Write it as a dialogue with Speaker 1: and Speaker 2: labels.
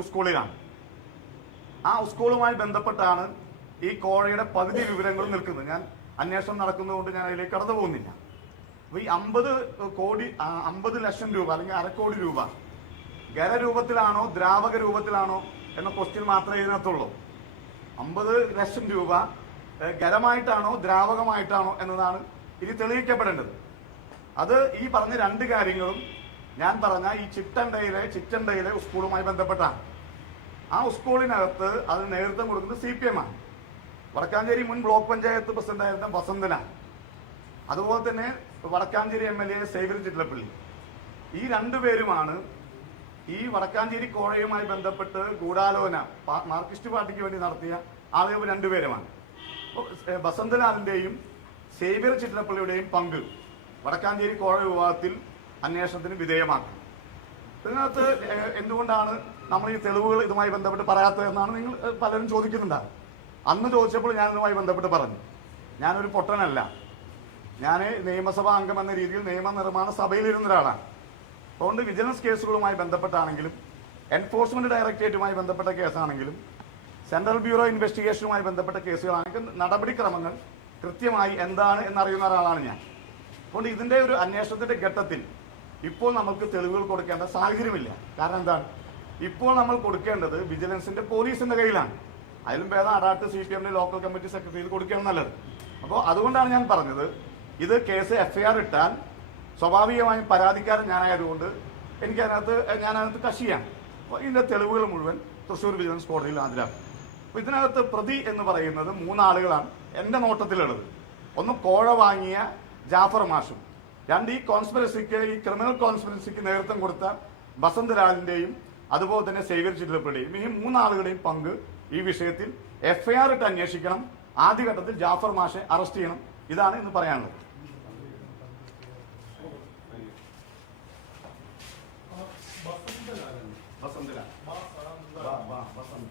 Speaker 1: ഒരു സ്കൂളിലാണ്. ആ സ്കൂളുമായി ബന്ധപ്പെട്ടാണ് ഈ കോഴയുടെ പകുതി വിവരങ്ങൾ നിൽക്കുന്നത്. ഞാൻ അന്വേഷണം നടക്കുന്നതുകൊണ്ട് ഞാൻ അതിലേക്ക് കടന്നു പോകുന്നില്ല. അപ്പൊ ഈ അമ്പത് കോടി അമ്പത് ലക്ഷം രൂപ അല്ലെങ്കിൽ അരക്കോടി രൂപ ഖരരൂപത്തിലാണോ ദ്രാവക രൂപത്തിലാണോ എന്ന ക്വസ്റ്റ്യൻ മാത്രമേ ഇതിനകത്തുള്ളൂ. അമ്പത് ലക്ഷം രൂപ ഖരമായിട്ടാണോ ദ്രാവകമായിട്ടാണോ എന്നതാണ് ഇനി തെളിയിക്കപ്പെടേണ്ടത്. അത് ഈ പറഞ്ഞ രണ്ട് കാര്യങ്ങളും ഞാൻ പറഞ്ഞ ഈ ചിറ്റണ്ടയിലെ ചിറ്റണ്ടയിലെ സ്കൂളുമായി ബന്ധപ്പെട്ടാണ്. ആ സ്കൂളിനകത്ത് അതിന് നേതൃത്വം കൊടുക്കുന്നത് സി പി എം ആണ്. വടക്കാഞ്ചേരി മുൻ ബ്ലോക്ക് പഞ്ചായത്ത് പ്രസിഡന്റായിരുന്ന വസന്തനാണ് അതുപോലെ തന്നെ Vadakkanchery M L A Xavier Chittilappally. ഈ രണ്ടുപേരുമാണ് ഈ വടക്കാഞ്ചേരി കോഴയുമായി ബന്ധപ്പെട്ട് ഗൂഢാലോചന മാർക്സിസ്റ്റ് പാർട്ടിക്ക് വേണ്ടി നടത്തിയ ആളുകൾ രണ്ടുപേരുമാണ് ബസന്തലാലിന്റെയും സേവ്യർ ചിറ്റലപ്പള്ളിയുടെയും പങ്ക് വടക്കാഞ്ചേരി കോഴ വിഭാഗത്തിൽ അന്വേഷണത്തിന് വിധേയമാക്കും ഇതിനകത്ത് എന്തുകൊണ്ടാണ് നമ്മൾ ഈ തെളിവുകൾ ഇതുമായി ബന്ധപ്പെട്ട് പറയാത്തതെന്നാണ് നിങ്ങൾ പലരും ചോദിക്കുന്നുണ്ടാകും അന്ന് ചോദിച്ചപ്പോൾ ഞാൻ ഇതുമായി ബന്ധപ്പെട്ട് പറഞ്ഞു. ഞാനൊരു പൊട്ടനല്ല. ഞാൻ നിയമസഭാ അംഗം എന്ന രീതിയിൽ നിയമനിർമ്മാണ സഭയിലിരുന്ന ഒരാളാണ്. അതുകൊണ്ട് വിജിലൻസ് കേസുകളുമായി ബന്ധപ്പെട്ടാണെങ്കിലും എൻഫോഴ്സ്മെന്റ് ഡയറക്ടറേറ്റുമായി ബന്ധപ്പെട്ട കേസാണെങ്കിലും സെൻട്രൽ ബ്യൂറോ ഇൻവെസ്റ്റിഗേഷനുമായി ബന്ധപ്പെട്ട കേസുകളാണെങ്കിൽ നടപടിക്രമങ്ങൾ കൃത്യമായി എന്താണ് എന്നറിയുന്ന ഒരാളാണ് ഞാൻ. അതുകൊണ്ട് ഇതിന്റെ ഒരു അന്വേഷണത്തിന്റെ ഘട്ടത്തിൽ ഇപ്പോൾ നമുക്ക് തെളിവുകൾ കൊടുക്കേണ്ട സാഹചര്യമില്ല. കാരണം എന്താണ്? ഇപ്പോൾ നമ്മൾ കൊടുക്കേണ്ടത് വിജിലൻസിന്റെ പോലീസിന്റെ കയ്യിലാണ്. അതിലും ഭേദം അടാട്ട് സി പി എമ്മിന്റെ ലോക്കൽ കമ്മിറ്റി സെക്രട്ടറിയിൽ കൊടുക്കുകയാണ് നല്ലത്. അപ്പോൾ അതുകൊണ്ടാണ് ഞാൻ പറഞ്ഞത് ഇത് കേസ് എഫ്ഐആർ ഇട്ടാൽ സ്വാഭാവികമായും പരാതിക്കാരൻ ഞാനായതുകൊണ്ട് എനിക്ക് അതിനകത്ത് ഞാനതിനകത്ത് കക്ഷിയാണ് അപ്പോൾ ഇതിന്റെ തെളിവുകൾ മുഴുവൻ തൃശ്ശൂർ വിജിലൻസ് കോടതിയിൽ ഹാജരാക്കും. അപ്പോൾ ഇതിനകത്ത് പ്രതി എന്ന് പറയുന്നത് മൂന്നാളുകളാണ് എന്റെ നോട്ടത്തിലുള്ളത്. ഒന്ന് കോഴ വാങ്ങിയ ജാഫർ മാഷും രണ്ട് ഈ കോൺസ്പിറസിക്ക് ഈ ക്രിമിനൽ കോൺസ്പിറസിക്ക് നേതൃത്വം കൊടുത്ത ബസന്തലാലിന്റെയും അതുപോലെ തന്നെ സേവ്യർ ചിത്രപ്പള്ളിയും ഈ മൂന്നാളുകളുടെയും പങ്ക് ഈ വിഷയത്തിൽ എഫ്ഐആർ ഇട്ട് അന്വേഷിക്കണം. ആദ്യഘട്ടത്തിൽ ജാഫർ മാഷെ അറസ്റ്റ് ചെയ്യണം. ഇതാണ് ഇന്ന് പറയാനുള്ളത്. ബാ, ബസന്ത്.